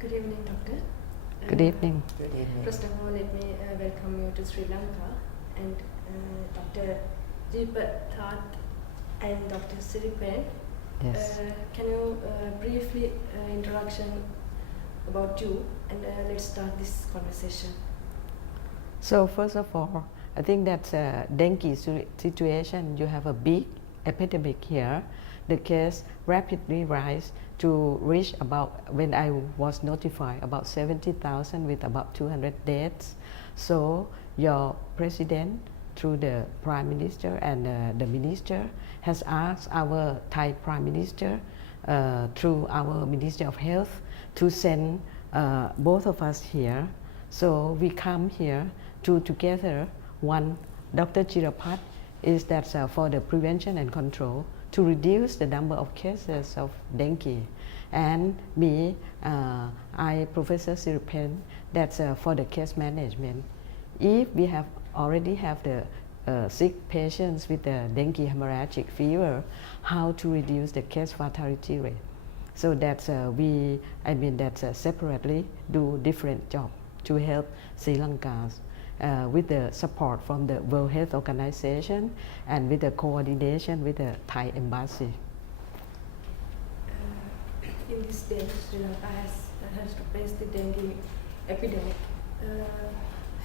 Good evening, Doctor. Good evening. Good evening. First of all, let me welcome you to Sri Lanka and Dr. Jeeraphat and Dr. Siripan. Yes. Can you briefly introduction about you and let's start this conversation. So first of all, I think that's a dengue situation. You have a big epidemic here. The case rapidly rise to reach about, when I was notified, about 70,000 with about 200 deaths. So your president, through the prime minister and the minister, has asked our Thai prime minister through our minister of health to send both of us here. So we come here to together. One, Dr. Jeeraphat is that for the prevention and control to reduce the number of cases of dengue, and me, I, Professor Siripan, that's for the case management. If we have already have the sick patients with the dengue hemorrhagic fever, how to reduce the case fatality rate. So that's that's separately do different job to help Sri Lanka with the support from the World Health Organization and with the coordination with the Thai embassy. In this day, Sri Lanka has to face the dengue epidemic.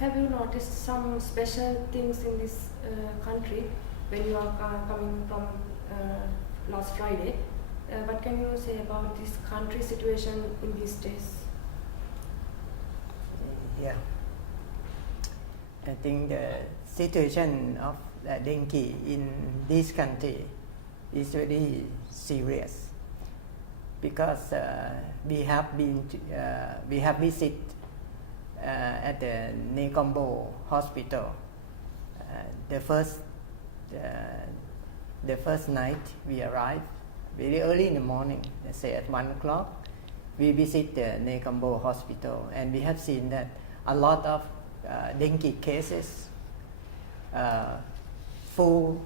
Have you noticed some special things in this country when you are coming from last Friday? What can you say about this country situation in these days? Yeah. I think the situation of dengue in this country is very serious because we have visited at the Negombo hospital the first night we arrived very early in the morning, let's say at 1 o'clock. We visit the Negombo hospital and we have seen that a lot of dengue cases full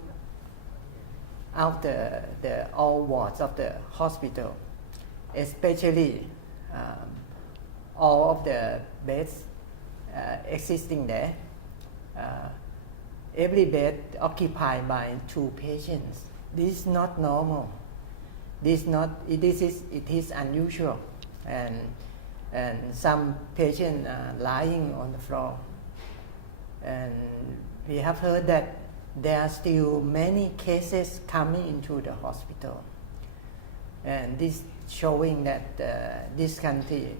out the all wards of the hospital, especially all of the beds existing there. Every bed occupied by 2 patients. This is not normal. It is unusual, and some patients are lying on the floor. And we have heard that there are still many cases coming into the hospital, and this showing that this country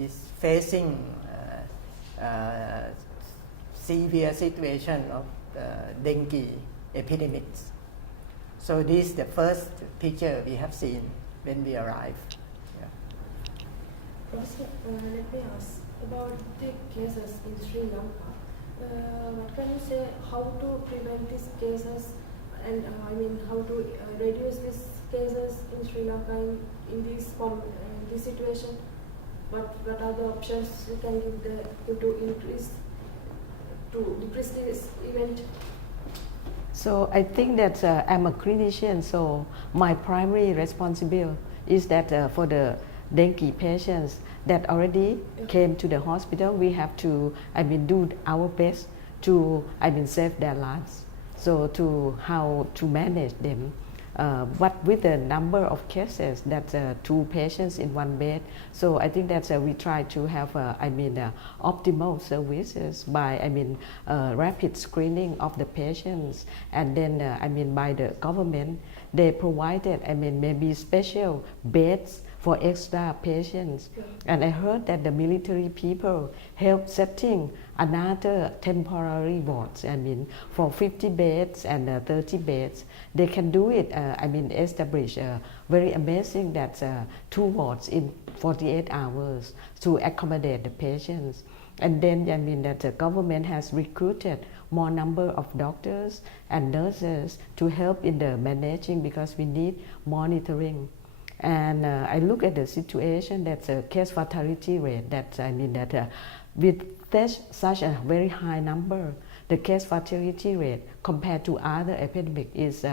is facing severe situation of dengue epidemics. So this is the first picture we have seen when we arrived. Yeah. Professor, let me ask about the cases in Sri Lanka. What can you say how to prevent these cases and how to reduce these cases in Sri Lanka in this situation? What are the options you can give to decrease this event? So I think that I'm a clinician, so my primary responsibility is that for the dengue patients that already came to the hospital, we have to do our best to save their lives. So to how to manage them. But with the number of cases, that's 2 patients in 1 bed. So I think that we try to have optimal services by rapid screening of the patients, and then by the government they provided maybe special beds for extra patients. Yeah. And I heard that the military people help setting another temporary wards, for 50 beds and 30 beds. They can do it, establish very amazing that 2 wards in 48 hours to accommodate the patients. And then that the government has recruited more number of doctors and nurses to help in the managing, because we need monitoring. And I look at the situation, that's a case fatality rate, with such a very high number, the case fatality rate compared to other epidemic is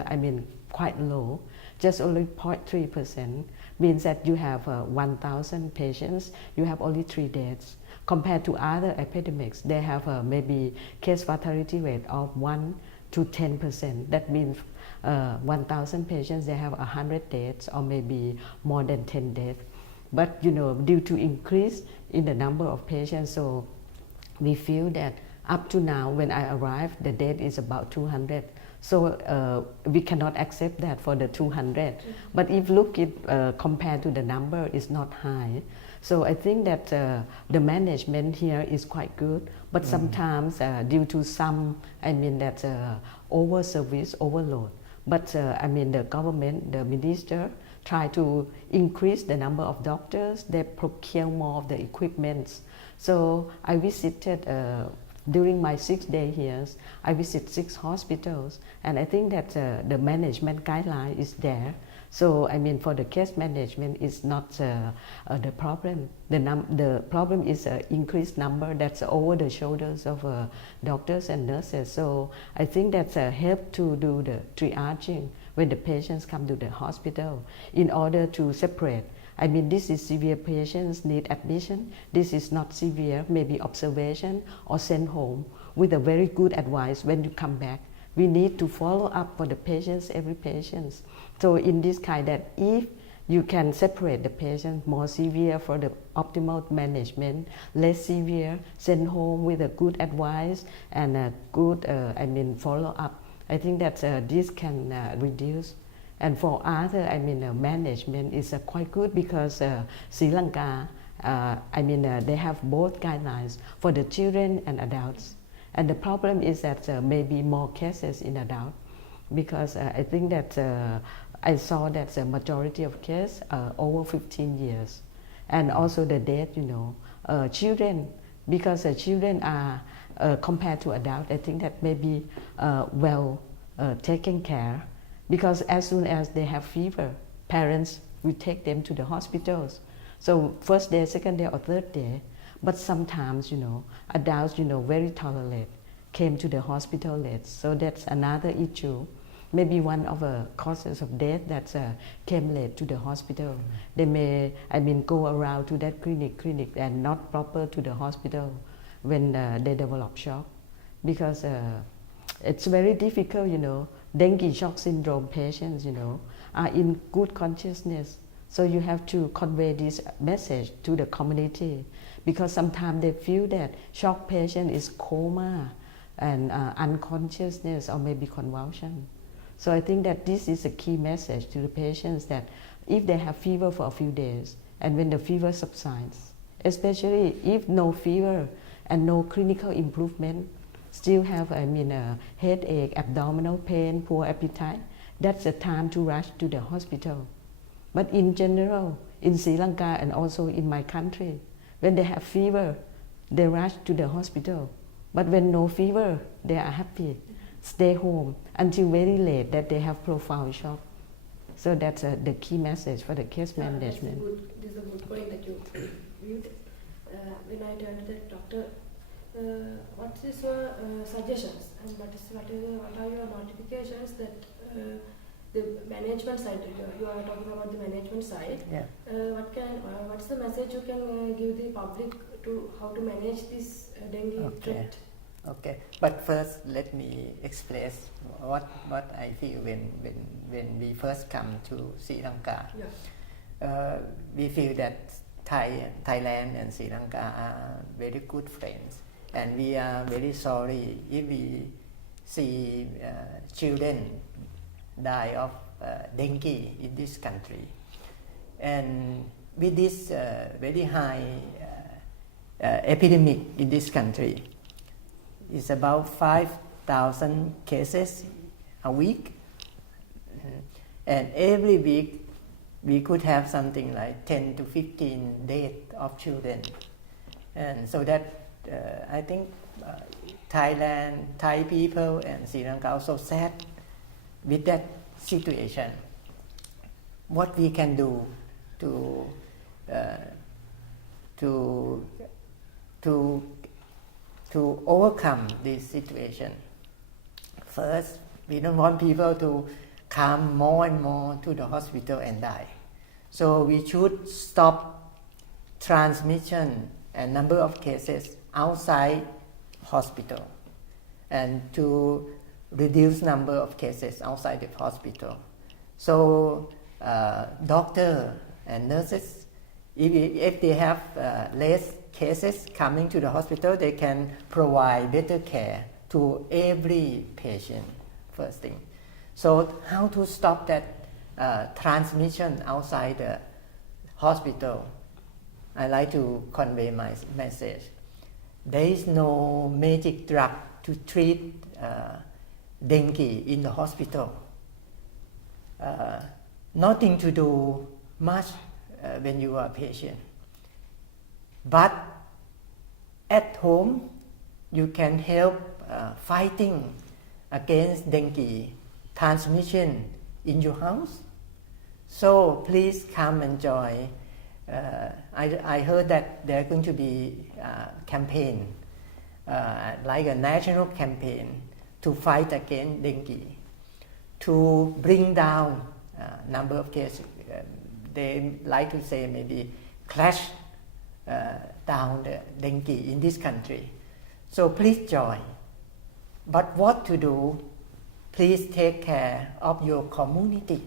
quite low, just only 0.3%. means that you have 1,000 patients, you have only 3 deaths. Compared to other epidemics, they have maybe case fatality rate of 1 to 10%. That means 1,000 patients, they have 100 deaths or maybe more than 10 deaths. But due to increase in the number of patients, so we feel that up to now, when I arrived, the death is about 200. So we cannot accept that for the 200. But if look at compared to the number, it's not high. So I think that the management here is quite good. But sometimes due to some, that's over service, overload. But the government, the minister, try to increase the number of doctors. They procure more of the equipments. So I visited during my 6 days here, I visit 6 hospitals, and I think that the management guideline is there. So for the case management, it's not the problem. The problem is increased number that's over the shoulders of doctors and nurses. So I think that's help to do the triaging when the patients come to the hospital in order to separate. This is severe patients need admission. This is not severe, maybe observation or send home with a very good advice when you come back. We need to follow up for the patients, every patient. So in this kind that if you can separate the patient more severe for the optimal management, less severe, send home with a good advice and a good follow up. I think that this can reduce. And for other, management is quite good because Sri Lanka, they have both guidelines for the children and adults. And the problem is that maybe more cases in adult because I think that I saw that the majority of cases over 15 years. And also the death, children, because children are compared to adults, I think that maybe well taken care. Because as soon as they have fever, parents will take them to the hospitals. So first day, second day or third day. But sometimes, adults, very tolerant, came to the hospital late. So that's another issue. Maybe one of the causes of death that came late to the hospital. They may, go around to that clinic and not proper to the hospital when they develop shock. Because it's very difficult, dengue shock syndrome patients, are in good consciousness. So you have to convey this message to the community because sometimes they feel that shock patient is coma and unconsciousness or maybe convulsion. So I think that this is a key message to the patients that if they have fever for a few days and when the fever subsides, especially if no fever and no clinical improvement, still have headache, abdominal pain, poor appetite, that's the time to rush to the hospital. But in general, in Sri Lanka and also in my country, when they have fever, they rush to the hospital. But when no fever, they are happy, stay home until very late that they have profound shock. So that's the key message for the case management. This is a good point that you viewed. When I turned to the doctor, what is your suggestions and what are your notifications that the management side, you are talking about the management side, what's the message you can give the public to how to manage this dengue threat? Okay, but first let me express what I feel when we first come to Sri Lanka. We feel that Thailand and Sri Lanka are very good friends. And we are very sorry if we see children die of dengue in this country. And with this very high epidemic in this country, it's about 5,000 cases a week. And every week we could have something like 10 to 15 deaths of children. And so that I think Thailand, Thai people and Sri Lanka are so sad with that situation. What we can do to overcome this situation? First, we don't want people to come more and more to the hospital and die. So we should stop transmission and number of cases outside hospital and to reduce number of cases outside the hospital. So doctor and nurses, if they have less cases coming to the hospital, they can provide better care to every patient, first thing. So how to stop that transmission outside the hospital? I like to convey my message. There is no magic drug to treat dengue in the hospital. Nothing to do much when you are a patient. But at home, you can help fighting against dengue transmission in your house. So please come and join. I heard that there are going to be a campaign, like a national campaign to fight against dengue, to bring down number of cases. They like to say maybe crash down the dengue in this country. So please join. But what to do? Please take care of your community.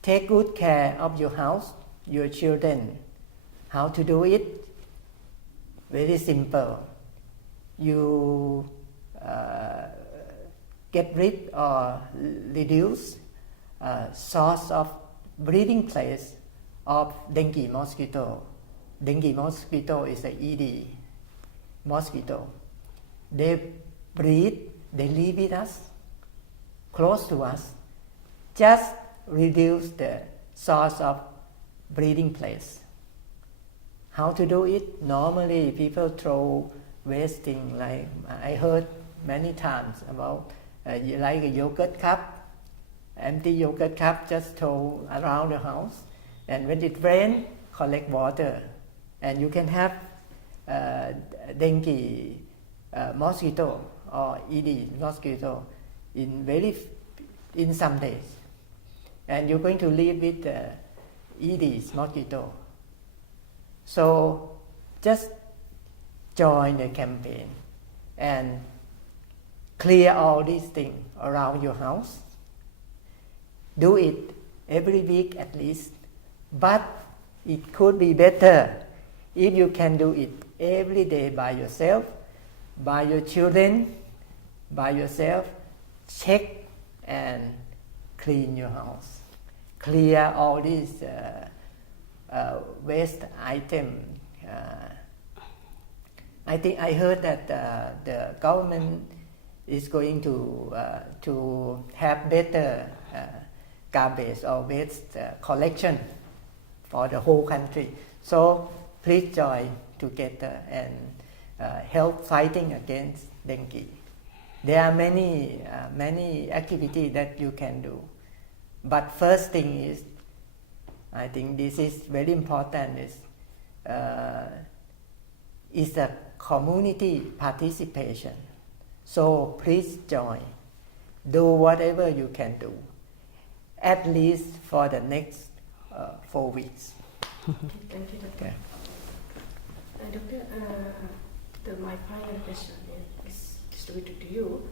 Take good care of your house, your children. How to do it? Very simple. You get rid or reduce source of breeding place of dengue mosquito. Dengue mosquito is an ED mosquito. They breed, they live with us, close to us. Just reduce the source of breeding place. How to do it? Normally people throw wasting, like I heard many times about like a yogurt cup, empty yogurt cup, just throw around the house, and when it rains, collect water, and you can have dengue mosquito or ED mosquito in some days, and you're going to live with ED mosquito. So just join the campaign and clear all these things around your house. Do it every week at least, but it could be better if you can do it every day by yourself, by your children, by yourself. Check and clean your house. Clear all these waste items. I think I heard that the government is going to have better garbage or waste collection for the whole country. So please join together and help fighting against dengue. There are many activities that you can do, but first thing is, I think this is very important, is a community participation. So please join. Do whatever you can do, at least for the next 4 weeks. Thank you, Doctor. Doctor, my final question is distributed to you.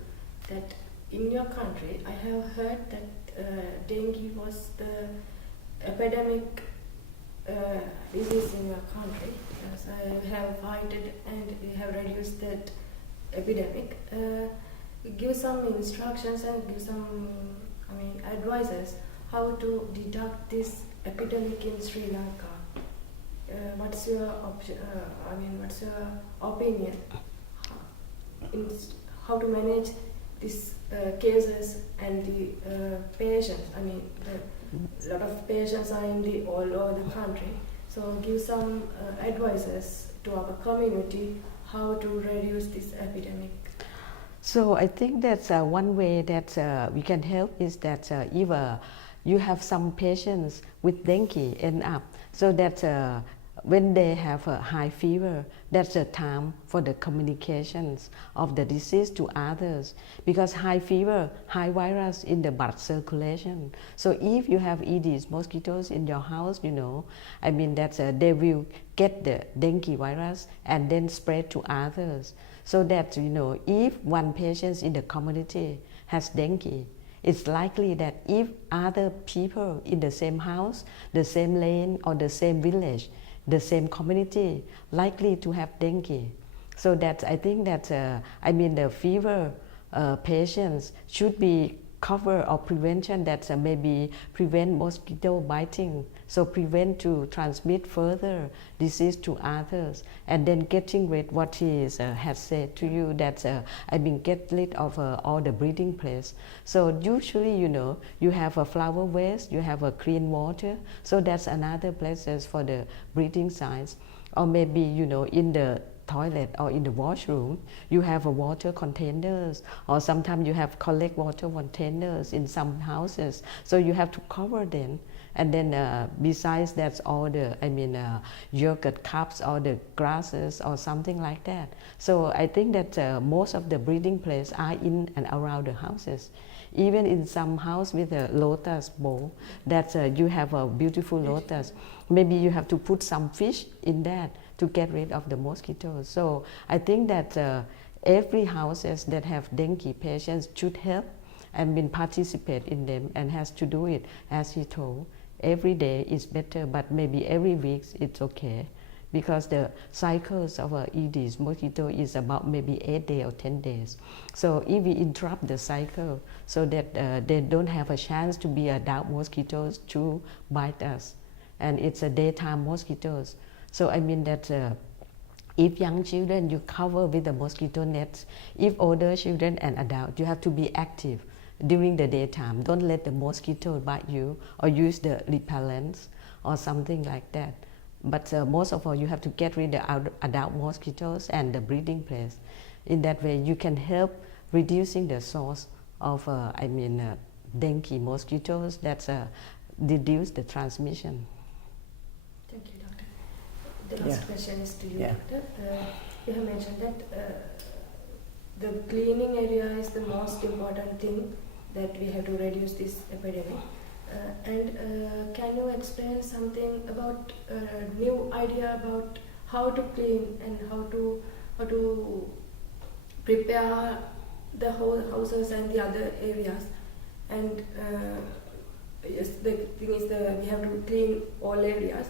That in your country, I have heard that dengue was the epidemic disease in your country. Yes, I have fighted and we have reduced that epidemic. Give some instructions and give some, advices how to deduct this epidemic in Sri Lanka. What's your what's your opinion in how to manage these cases and the patients? A lot of patients are in all over the country. So give some advices to our community how to reduce this epidemic. So I think that's one way that we can help is that if you have some patients with dengue end up, so that when they have a high fever, that's the time for the communications of the disease to others, because high fever, high virus in the blood circulation. So if you have Aedes mosquitoes in your house, I mean they will get the dengue virus and then spread to others. So that if one patient in the community has dengue, it's likely that if other people in the same house, the same lane or the same village, the same community, likely to have dengue. So that I think that the fever patients should be cover or prevention that maybe prevent mosquito biting, so prevent to transmit further disease to others, and then getting rid what he has said to you that get rid of all the breeding place. So usually you have a flower waste, you have a clean water, so that's another places for the breeding sites, or maybe in the toilet or in the washroom you have a water containers, or sometimes you have collect water containers in some houses, so you have to cover them. And then besides that's all the yogurt cups or the glasses or something like that. So I think that most of the breeding places are in and around the houses. Even in some house with a lotus bowl, that you have a beautiful lotus, maybe you have to put some fish in that to get rid of the mosquitoes. So I think that every houses that have dengue patients should help and participate in them, and has to do it as he told. Every day is better, but maybe every week it's okay, because the cycles of Aedes mosquito is about maybe 8 days or 10 days. So if we interrupt the cycle so that they don't have a chance to be adult mosquitoes to bite us, and it's a daytime mosquitoes. So that if young children you cover with the mosquito nets, if older children and adults, you have to be active during the daytime. Don't let the mosquito bite you, or use the repellents or something like that. But most of all, you have to get rid of the adult mosquitoes and the breeding place. In that way, you can help reducing the source of dengue mosquitoes. That's reduce the transmission. Thank you, doctor. The last question is to you, doctor. You have mentioned that the cleaning area is the most important thing that we have to reduce this epidemic. Can you explain something about new idea about how to clean and how to prepare the whole houses and the other areas? And yes, the thing is we have to clean all areas.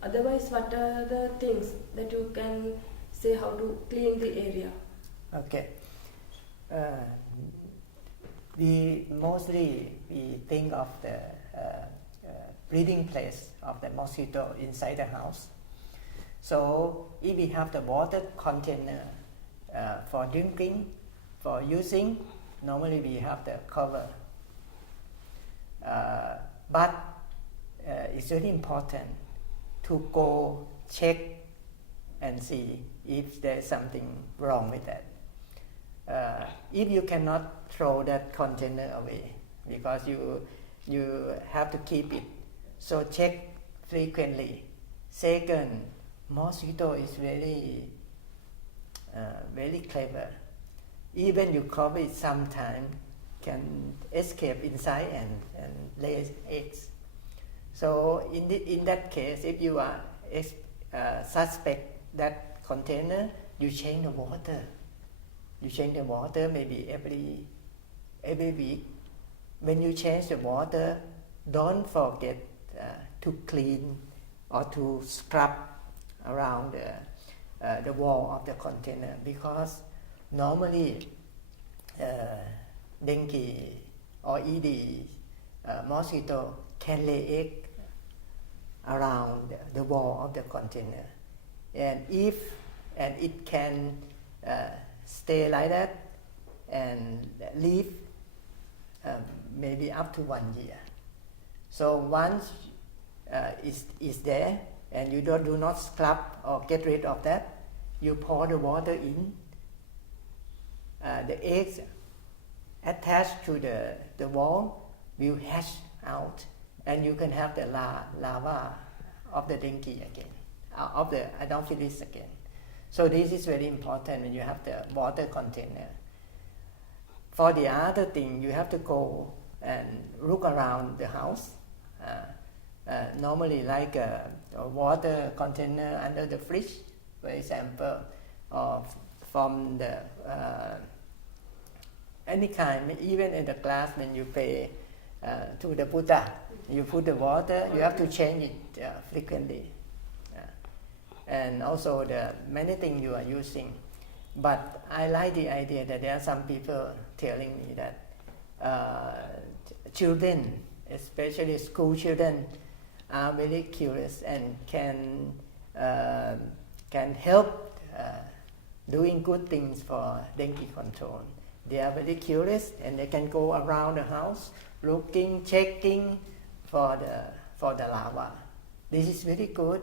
Otherwise, what are the things that you can say how to clean the area? Okay. We think of the breeding place of the mosquito inside the house. So if we have the water container for drinking, for using, normally we have the cover. But it's very important to go check and see if there's something wrong with that. If you cannot throw that container away, because you have to keep it, so check frequently. Second, mosquito is very clever. Even you cover it sometime, can escape inside and lay eggs. So in that case, if you are suspect that container, you change the water. You change the water maybe every week. When you change the water, don't forget to clean or to scrub around the wall of the container, because normally dengue or Aedes mosquito can lay egg around the wall of the container, and it can stay like that and live maybe up to 1 year. So once is there and you do not scrub or get rid of that, you pour the water in, the eggs attached to the wall will hatch out, and you can have the larva of the dengue again, of the Anopheles again. So this is very important when you have the water container. For the other thing, you have to go and look around the house. Normally like a water container under the fridge, for example, or from the any kind, even in the glass when you pay to the Buddha, you put the water, you have to change it frequently. And also the many things you are using. But I like the idea that there are some people telling me that children, especially school children, are very curious and can help doing good things for dengue control. They are very curious and they can go around the house looking, checking for the larva. This is very good,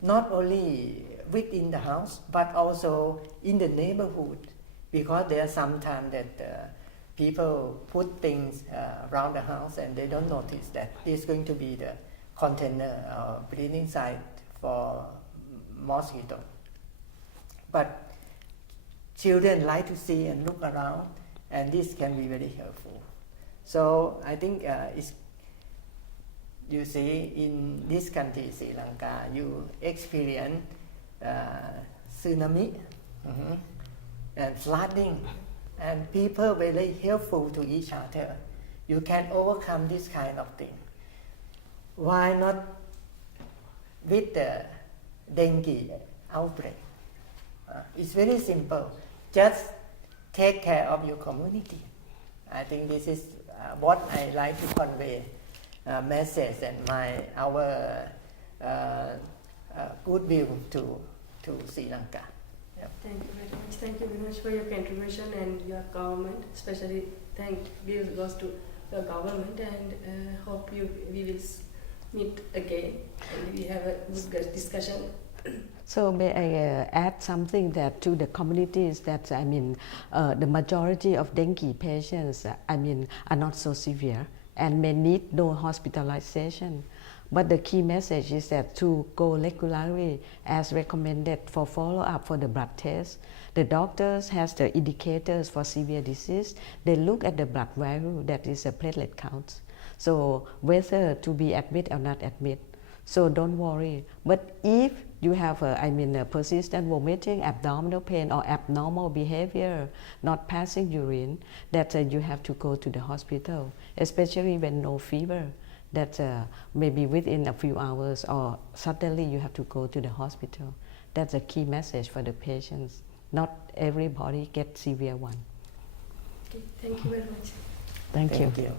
not only within the house but also in the neighborhood, because there are sometimes that people put things around the house and they don't notice that it's going to be the container or breeding site for mosquito. But children like to see and look around, and this can be very helpful. So I think you see in this country, Sri Lanka, you experience tsunami and flooding, and people very helpful to each other. You can overcome this kind of thing. Why not with the dengue outbreak? It's very simple. Just take care of your community. I think this is what I like to convey message and our good view to Sri Lanka. Yep. Thank you very much. Thank you very much for your contribution and your government. Especially this goes to the government, and hope we will meet again and we have a good discussion. So may I add something that to the communities that the majority of dengue patients are not so severe and may need no hospitalization. But the key message is that to go regularly as recommended for follow-up for the blood test. The doctors has the indicators for severe disease. They look at the blood value, that is a platelet count. So whether to be admit or not admit. So don't worry. But if you have a persistent vomiting, abdominal pain or abnormal behavior, not passing urine, that you have to go to the hospital, especially when no fever. That maybe within a few hours or suddenly you have to go to the hospital. That's a key message for the patients. Not everybody gets severe one. Okay, thank you very much. Thank you. You.